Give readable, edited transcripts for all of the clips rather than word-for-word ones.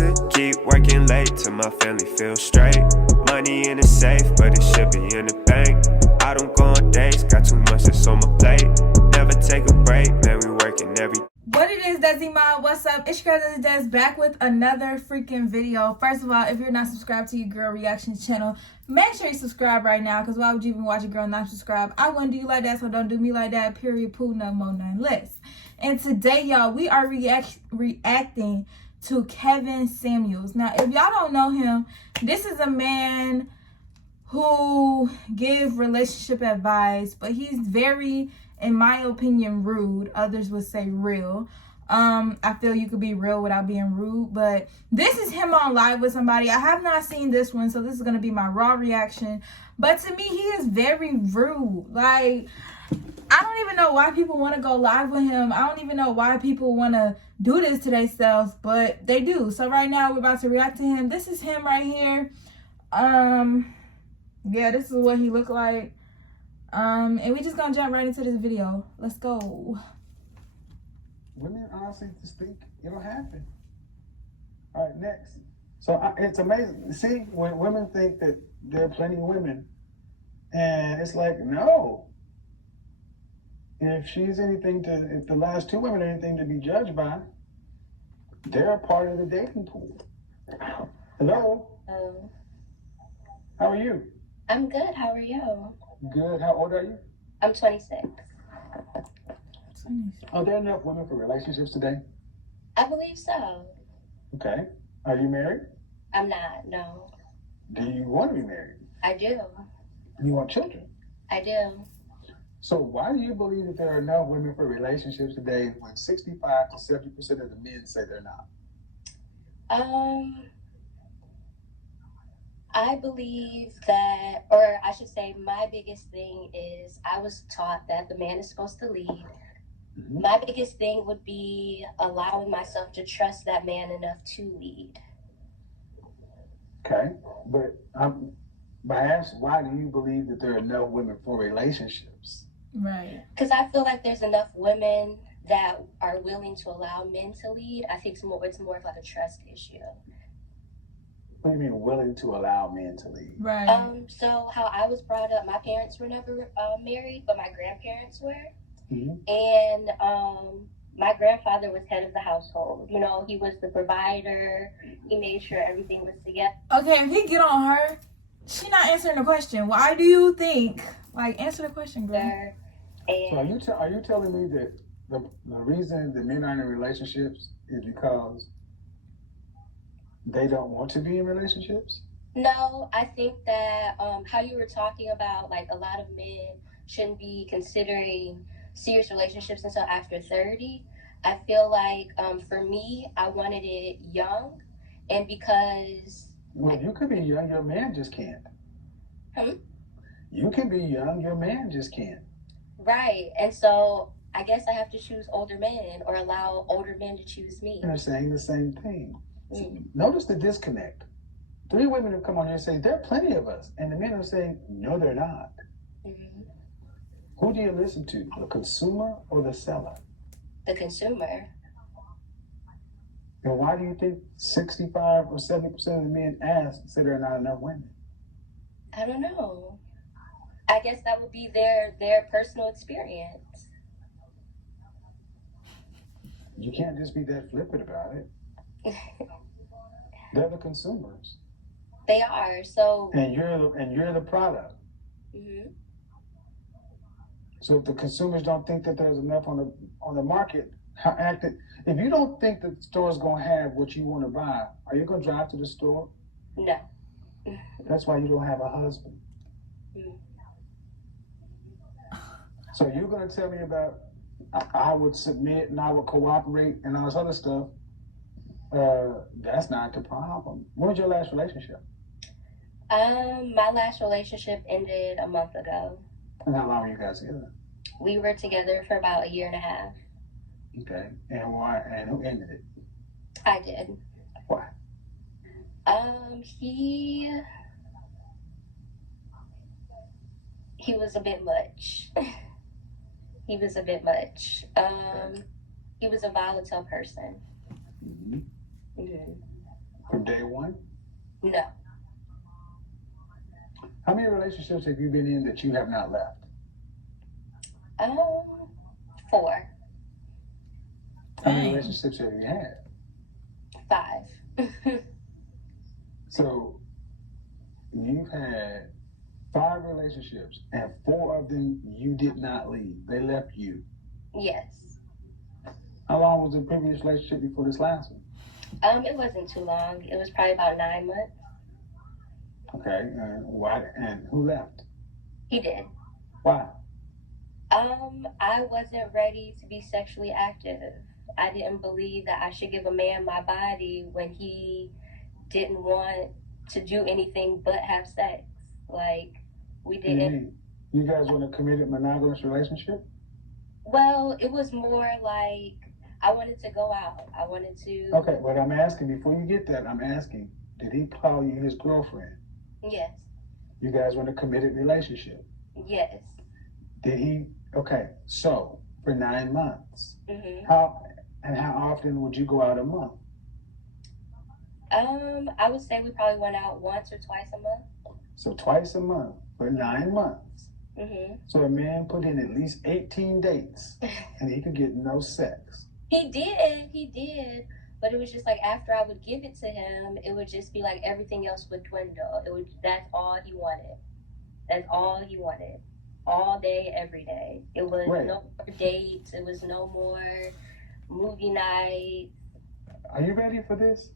to keep working late till my family feels straight. Money in the safe, but it should be in the bank. I don't go on dates, got too much that's on my plate. Never take a break, man, we working every. What it is, Desi Mod, what's up? It's your girl DesiDes back with another freaking video. First of all, if you're not subscribed to your girl reactions channel, make sure you subscribe right now, because why would you even watch a girl not subscribe? I wouldn't do you like that, so don't do me like that, period, poo, no more, none less. And today, y'all, we are reacting to Kevin Samuels. Now, if y'all don't know him, this is a man who gives relationship advice, but he's very, in my opinion, rude. Others would say real. I feel you could be real without being rude, but this is him on live with somebody. I have not seen this one, so this is going to be my raw reaction. But to me, he is very rude. Like, I don't even know why people want to go live with him. I don't even know why people want to do this to themselves, but they do. So right now, we're about to react to him. This is him right here. Yeah, this is what he looked like. And we just gonna jump right into this video. Let's go. Women honestly just think it'll happen. All right, next. So it's amazing. See, when women think that there are plenty of women, and it's like, no. If the last two women are anything to be judged by, they're a part of the dating pool. Hello? How are you? I'm good. How are you? Good. How old are you? I'm 26. Are there enough women for relationships today? I believe so. Okay. Are you married? I'm not, no. Do you want to be married? I do. You want children? I do. So why do you believe that there are enough women for relationships today when 65 to 70% of the men say they're not? I believe that, or I should say, my biggest thing is I was taught that the man is supposed to lead. Mm-hmm. My biggest thing would be allowing myself to trust that man enough to lead. Okay, but why do you believe that there are enough women for relationships? Right. Because I feel like there's enough women that are willing to allow men to lead. I think it's more of like a trust issue. What do you mean willing to allow men to lead? Right. So how I was brought up, my parents were never married, but my grandparents were. Mm-hmm. And my grandfather was head of the household. You know, he was the provider. He made sure everything was together. Okay, if he get on her, she not answering the question. Why do you think? Like, answer the question, girl. So are you telling me that the reason that men aren't in relationships is because they don't want to be in relationships? No, I think that how you were talking about, like, a lot of men shouldn't be considering serious relationships until after 30. I feel like for me, I wanted it young, and because... Well, you could be young, your man just can't. You can be young, your man just can't. Right, and so I guess I have to choose older men or allow older men to choose me. They're saying the same thing. Mm-hmm. Notice the disconnect. 3 women have come on here and say, there are plenty of us. And the men are saying, no, they're not. Mm-hmm. Who do you listen to, the consumer or the seller? The consumer. And why do you think 65 or 70% of the men say there are not enough women? I don't know. I guess that would be their personal experience. You can't just be that flippant about it. They're the consumers. They are. So. And you're the product. Mm-hmm. So if the consumers don't think that there's enough on the market, if you don't think that the store's gonna have what you want to buy, are you gonna drive to the store? No. That's why you don't have a husband. Mm-hmm. So you're gonna tell me about I would submit and I would cooperate and all this other stuff. That's not the problem. When was your last relationship? My last relationship ended a month ago. And how long were you guys together? We were together for about 1.5 years. Okay. And why? And who ended it? I did. Why? He was a bit much. He was a bit much. He was a volatile person. Mm-hmm. Mm-hmm. From day one? No. How many relationships have you been in that you have not left? 4. How many Dang. relationships have you had? 5. So you've had 5 relationships, and 4 of them you did not leave. They left you. Yes. How long was the previous relationship before this last one? It wasn't too long. It was probably about 9 months. Okay, and why? And who left? He did. Why? I wasn't ready to be sexually active. I didn't believe that I should give a man my body when he didn't want to do anything but have sex. Like, we didn't. You guys were in a committed monogamous relationship? Well, it was more like I wanted to go out. I wanted to. Okay, but I'm asking, before you get that, I'm asking, did he call you his girlfriend? Yes. You guys were in a committed relationship? Yes. Did he? Okay, so for 9 months, Mhm. how often would you go out a month? I would say we probably went out once or twice a month. So twice a month for 9 months. Mhm. So a man put in at least 18 dates, and he could get no sex. He did. But it was just like after I would give it to him, it would just be like everything else would dwindle. That's all he wanted. That's all he wanted. All day, every day. It was Right. no more dates. It was no more movie nights. Are you ready for this?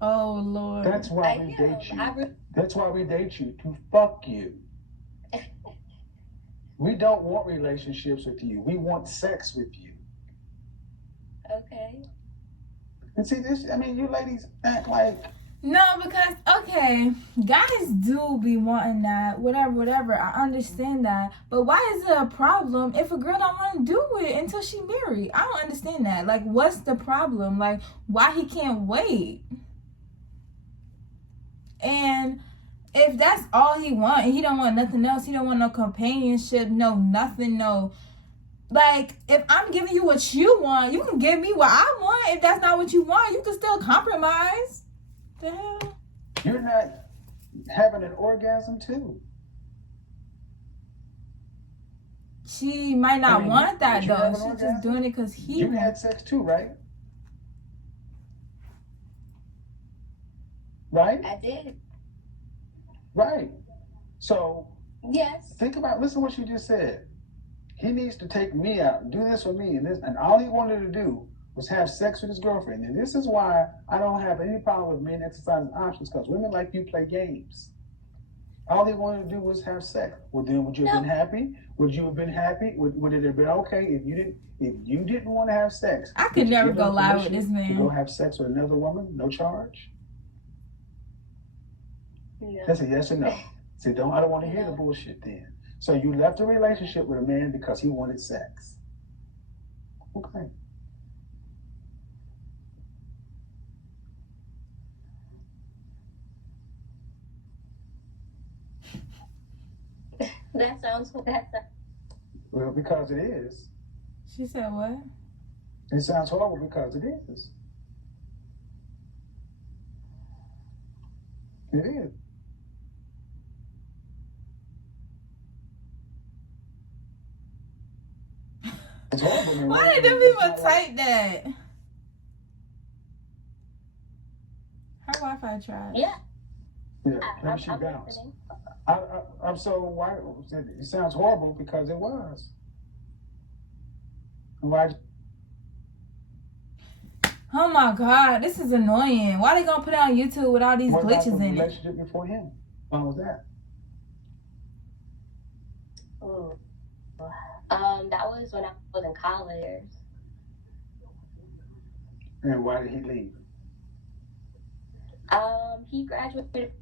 Oh Lord. That's why I we am. date you. That's why we date you, to fuck you. We don't want relationships with you. We want sex with you. Okay. And see this, I mean, you ladies act like, No, because okay, guys do be wanting that, whatever. I understand that, but why is it a problem if a girl don't want to do it until she married? I don't understand that. Like, what's the problem? Like, why he can't wait? And if that's all he want, and he don't want nothing else, he don't want no companionship, no nothing, no. Like, if I'm giving you what you want, you can give me what I want. If that's not what you want, you can still compromise. The hell? you're not having an orgasm too. She might not want that did you though. have an She's orgasm? just doing it because he You wants. had sex too, right? Right? I did. Right. So Yes. think about, listen to what you just said. He needs to take me out, do this for me, and all he wanted to do was have sex with his girlfriend. And this is why I don't have any problem with men exercising options, because women like you play games. All he wanted to do was have sex. Well, then would you have been happy? Would you have been happy? Would it have been okay if you didn't want to have sex? I could never go lie with this To go man. have sex with another woman, no charge? No. That's a yes or no. See, I don't want to hear the bullshit then. So you left a relationship with a man because he wanted sex. Okay. That sounds. Well, because it is. She said what? It sounds horrible because it is. It is. It's horrible, man. Why did them people type that? Her Wi-Fi tried. Yeah. Yeah, maybe I'm she bounced. listening. I'm so why it sounds horrible because it was. Why? Oh my God, this is annoying. Why they gonna put it on YouTube with all these What about the glitches in it? relationship before him? Why was that? Ooh. That was when I was in college. And why did he leave? He graduated.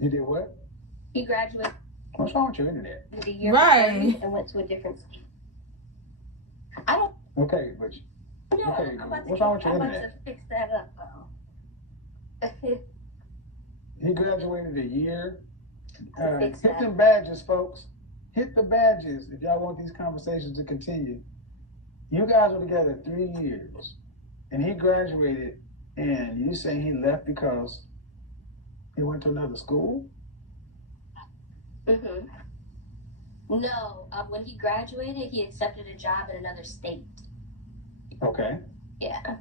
He did what? He graduated What's wrong with your internet? the year Right. before and went to a different school. I don't Okay, but know. Okay, I'm about what's wrong with your I'm about internet? to fix that up though. he graduated a year. Fix Hit that. them badges, folks. Hit the badges if y'all want these conversations to continue. You guys were together 3 years, and he graduated, and you say he left because he went to another school? Mm-hmm. No, when he graduated, he accepted a job in another state. Okay. Yeah.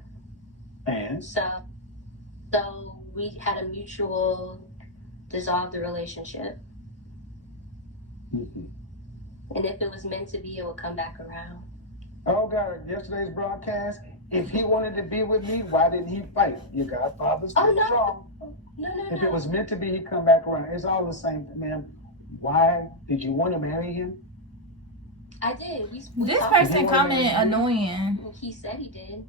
And? So we had a mutual dissolve the relationship. Mm-hmm. And if it was meant to be, it would come back around. Oh, God, yesterday's broadcast, if he wanted to be with me, why didn't he fight? Your godfather's Oh, no. strong. No. If it was meant to be, he'd come back around. It's all the same, ma'am. Why did you want to marry him? I did. We This talked person about it. commented annoying. He said he did.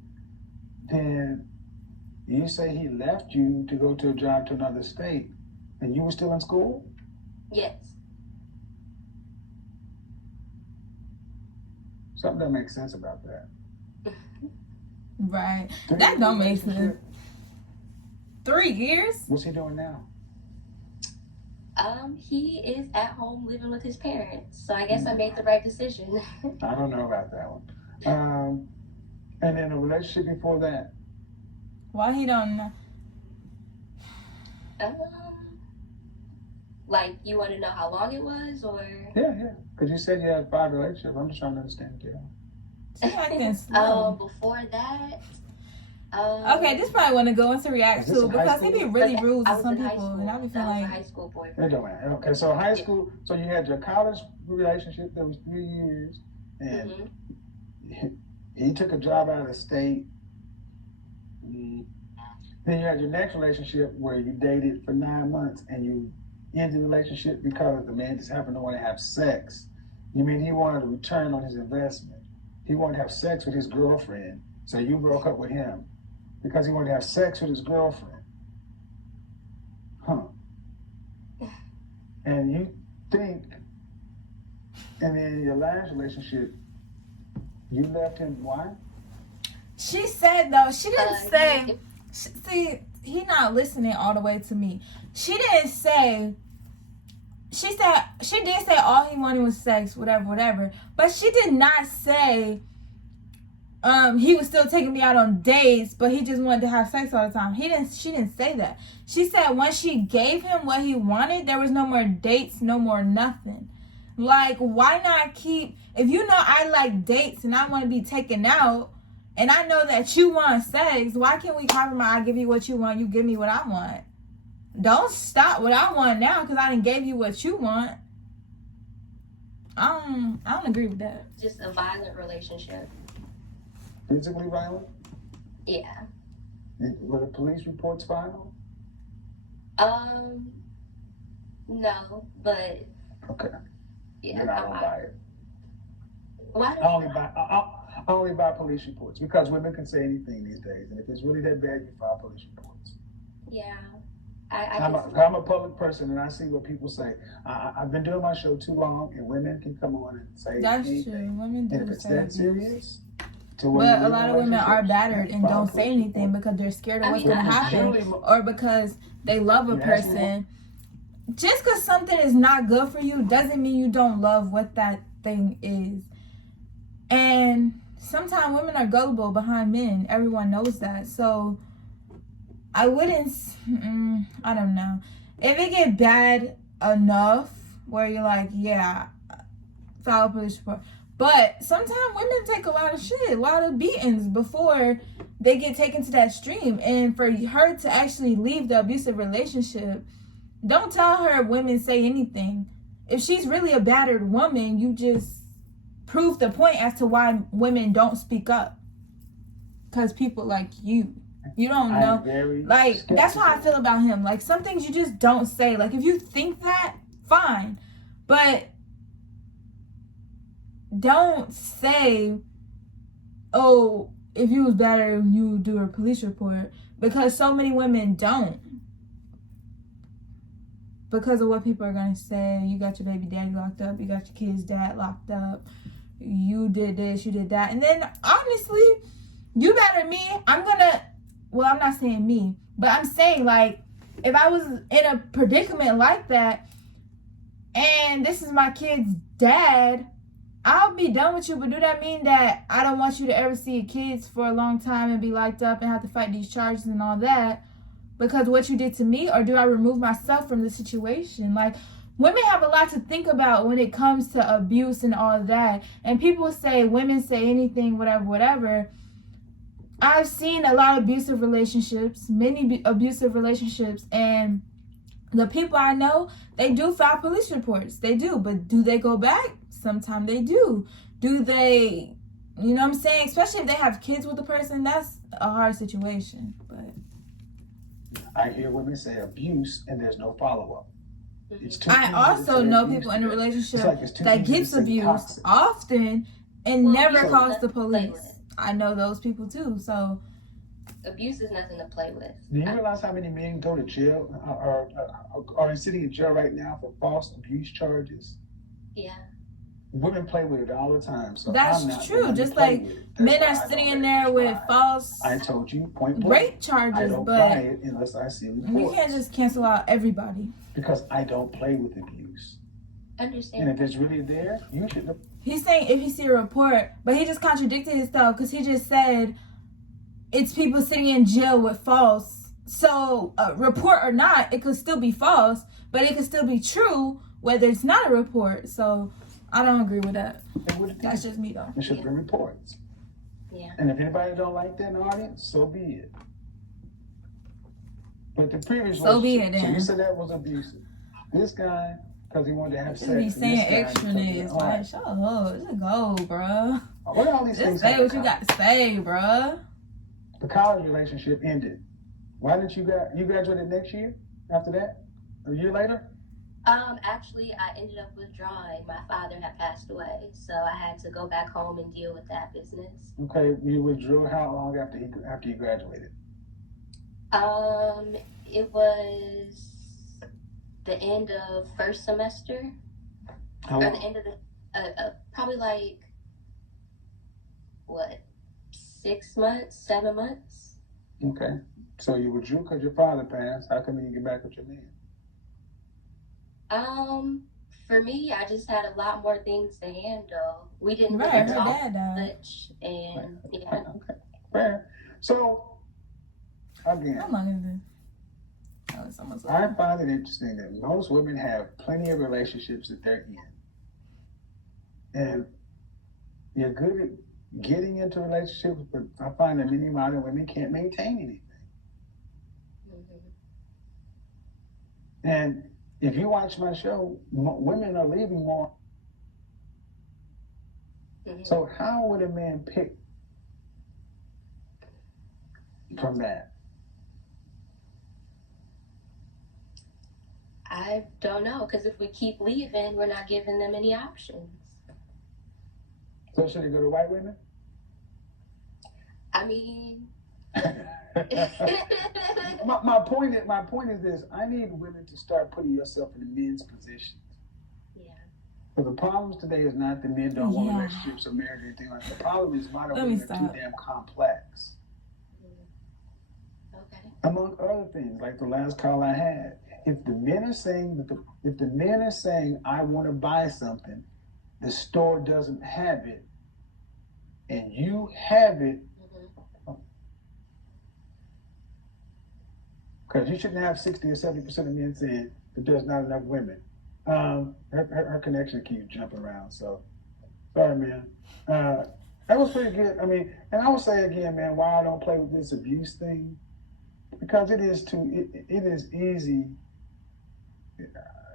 Then you say he left you to go to a job to another state, and you were still in school? Yes. Something doesn't make sense about that. Right. That don't make sense. 3 years? What's he doing now? He is at home living with his parents. So I guess I made the right decision. I don't know about that one. And then a relationship before that? Why he don't know? Like, you want to know how long it was, or? Yeah. Because you said you had 5 relationships. I'm just trying to understand the deal. She acting slow. Before that. Okay, this probably want to go into react Is this to in high because they be really rude I to was some in high people, school. and I be That feeling was a like high school It boyfriend. don't matter. Okay, so high school, so you had your college relationship that was 3 years, and he took a job out of the state. Then you had your next relationship where you dated for 9 months and you ended the relationship because the man just happened to want to have sex. You mean he wanted a return on his investment? He wanted to have sex with his girlfriend, so you broke up with him because he wanted to have sex with his girlfriend. Huh. And you think, and then your last relationship, you left him, why? she said though. She didn't say. See, he not listening all the way to me. She didn't say. She said she did say all he wanted was sex, whatever. But she did not say he was still taking me out on dates, but he just wanted to have sex all the time. She didn't say that. She said when she gave him what he wanted, there was no more dates, no more nothing. Like, why not keep, if you know I like dates and I want to be taken out, and I know that you want sex, why can't we compromise? I give you what you want, you give me what I want. Don't stop what I want now because I done gave you what you want. I don't agree with that. Just a violent relationship. Physically violent? Yeah. Were the police reports filed? No, but Okay. yeah. Then I don't buy it. Why I only buy police reports because women can say anything these days, and if it's really that bad, you file police reports. Yeah. I'm a public person, and I see what people say. I've been doing my show too long, and women can come on and say That's anything. true. Women do And if it's say that abuse. serious, But a lot of women are battered and don't say anything because they're scared of what's going to happen, or because they love a person. Just because something is not good for you doesn't mean you don't love what that thing is. And sometimes women are gullible behind men. Everyone knows that. So I wouldn't, I don't know. If it get bad enough where you're like, yeah, file a police report. But sometimes women take a lot of shit, a lot of beatings before they get taken to that stream. And for her to actually leave the abusive relationship, don't tell her women say anything. If she's really a battered woman, you just prove the point as to why women don't speak up. Because people like you don't know. Like, that's how I feel about him. Like, some things you just don't say. Like, if you think that, fine. But don't say, oh, if you was better, you would do a police report. Because so many women don't. Because of what people are going to say. You got your baby daddy locked up. You got your kid's dad locked up. You did this, you did that. And then, honestly, you better me. I'm not saying me. But I'm saying, like, if I was in a predicament like that, and this is my kid's dad, I'll be done with you, but do that mean that I don't want you to ever see kids for a long time and be locked up and have to fight these charges and all that because of what you did to me? Or do I remove myself from the situation? Like, women have a lot to think about when it comes to abuse and all that. And people say, women say anything, whatever, whatever. I've seen a lot of abusive relationships, many abusive relationships, and the people I know, they do file police reports. They do, but do they go back? Sometimes they do. Do they, you know what I'm saying? Especially if they have kids with the person, that's a hard situation. But I hear women say abuse and there's no follow-up. I also know people in a relationship that gets abused often and never calls the police. I know those people too. So abuse is nothing to play with. Do you realize how many men go to jail or are sitting in jail right now for false abuse charges? Yeah. Women play with it all the time. So that's true. Just like men are sitting in there with false, I told you, point blank, rape charges, I don't but buy it unless I see reports. you can't just cancel out everybody. Because I don't play with abuse. Understand. And if it's really there, you should. He's saying if you see a report, but he just contradicted himself because he just said it's people sitting in jail with false. So report or not, it could still be false, but it could still be true whether it's not a report. So I don't agree with that. That's just me though. It should be reports. Yeah. And if anybody don't like that in the audience, so be it. But the previous so be it then. So you said that was abusive. This guy, because he wanted to have sex. Just be saying extraness. Like, shut up. Just go, bruh. What are all these things? Just say what you got to say, bruh. The college relationship ended. Why didn't you graduated next year after that? A year later? Actually, I ended up withdrawing. My father had passed away, so I had to go back home and deal with that business. Okay, you withdrew how long after you graduated? It was the end of first semester, How or long? the end of the probably like what, 6 months, 7 months. Okay, so you withdrew because your father passed. How come you didn't get back with your man? For me, I just had a lot more things to handle. We didn't Right, really her talk dad died. much, and yeah. Okay, fair. So again, How long is this? Oh, it's almost I over. find it interesting that most women have plenty of relationships that they're in. And you're good at getting into relationships, but I find that many modern women can't maintain anything. Mm-hmm. And if you watch my show, women are leaving more. Mm-hmm. So how would a man pick from that? I don't know, because if we keep leaving, we're not giving them any options. So should he go to white women? I mean, my point is this: I need women to start putting yourself in the men's positions. yeah. But the problems today is not that men don't want Yeah. relationships or marriage or anything like that. The problem is modern Let me women are too stop. damn complex. Okay. Among other things, like the last call I had. If the men are saying I want to buy something, the store doesn't have it, and you have it, because you shouldn't have 60 or 70% of men saying that there's not enough women. Her connection keeps jumping around, so sorry, man. That was pretty good. I mean, and I will say again, man, why I don't play with this abuse thing, because it is easy.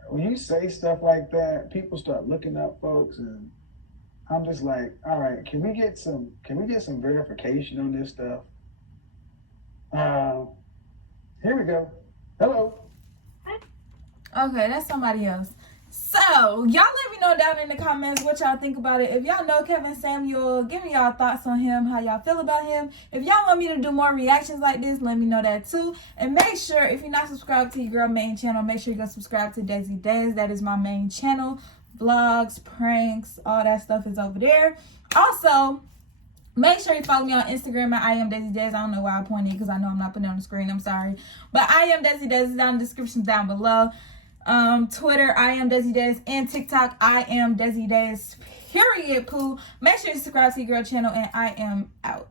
When you say stuff like that, people start looking up folks, and I'm just like, all right, can we get some verification on this stuff? Here we go. Hello. Okay, that's somebody else. So, y'all let me know down in the comments what y'all think about it. If y'all know Kevin Samuel, give me y'all thoughts on him, how y'all feel about him. If y'all want me to do more reactions like this, let me know that too. And make sure, if you're not subscribed to your girl main channel, make sure you go subscribe to DesiDes. That is my main channel. Vlogs, pranks, all that stuff is over there. Also, make sure you follow me on Instagram at IAMDESIDES. I don't know why I pointed because I know I'm not putting it on the screen. I'm sorry. But IAMDESIDES is down in the description down below. Twitter, IAMDESIDES, and TikTok, IAMDESIDES, period, poo. Make sure you subscribe to your girl channel, and I am out.